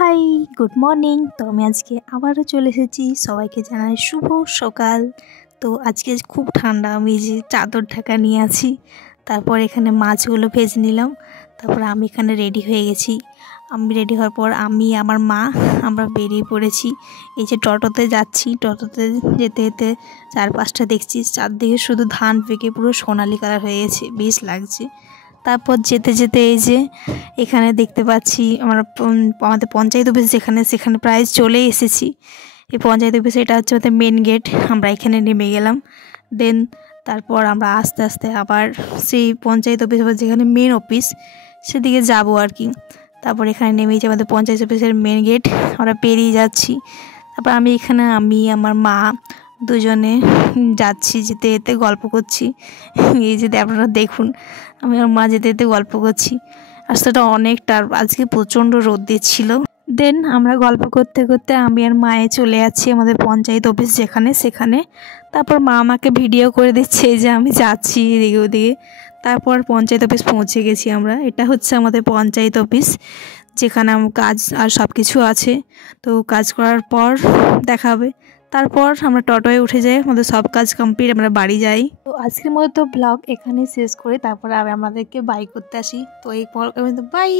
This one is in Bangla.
High, good morning. তো আমি আজকে আবারও চলে এসেছি, সবাইকে জানাই শুভ সকাল। তো আজকে খুব ঠান্ডা, আমি যে চাদর ঢাকা নিয়ে আছি। তারপর এখানে মাছগুলো ভেজে নিলাম। তারপর আমি এখানে রেডি হয়ে গেছি। আমি রেডি হওয়ার পর আমি আমার মা আমরা বেরিয়ে পড়েছি। এই যে টোটোতে যাচ্ছি, টোটোতে যেতে যেতে চারপাশটা দেখছি, চারদিকে শুধু ধান পেকে পুরো সোনালি কালার হয়ে গেছে, বেশ লাগছে। তারপর যেতে যেতে এই যে এখানে দেখতে পাচ্ছি আমাদের পঞ্চায়েত অফিস সেখানে প্রায় চলে এসেছি। এই পঞ্চায়েত অফিস এটা হচ্ছে আমাদের মেন গেট। আমরা এখানে নেমে গেলাম। দেন তারপর আমরা আস্তে আস্তে আবার সেই পঞ্চায়েত অফিস যেখানে মেন অফিস সেদিকে যাব আর কি। তারপর এখানে নেমেছি আমাদের পঞ্চায়েত অফিসের মেন গেট, আমরা পেরিয়ে যাচ্ছি। তারপর আমি আমার মা দুজনে যাচ্ছি, যেতে যেতে গল্প করছি। এই যে আপনারা দেখুন, আমি আমার মা যেতে যেতে গল্প করছি। রাস্তাটা অনেকটা, আজকে প্রচণ্ড রোদ দিচ্ছিল। দেন আমরা গল্প করতে করতে আমি আর মায়ে চলে যাচ্ছি আমাদের পঞ্চায়েত অফিস সেখানে। তারপর মা আমাকে ভিডিও করে দিচ্ছে যে আমি যাচ্ছি এদিকে ওদিকে। তারপর পঞ্চায়েত অফিস পৌঁছে গেছি আমরা। এটা হচ্ছে আমাদের পঞ্চায়েত অফিস, যেখানে কাজ আর সব কিছু আছে। তো কাজ করার পর দেখা হবে। তারপর আমরা টোটোয় উঠে যাই, আমাদের সব কাজ কমপ্লিট, আমরা বাড়ি যাই। তো আজকের মতো ব্লগ এখানেই শেষ করে তারপরে আমাদেরকে বাই করতে আসি। তো এই পর বাই।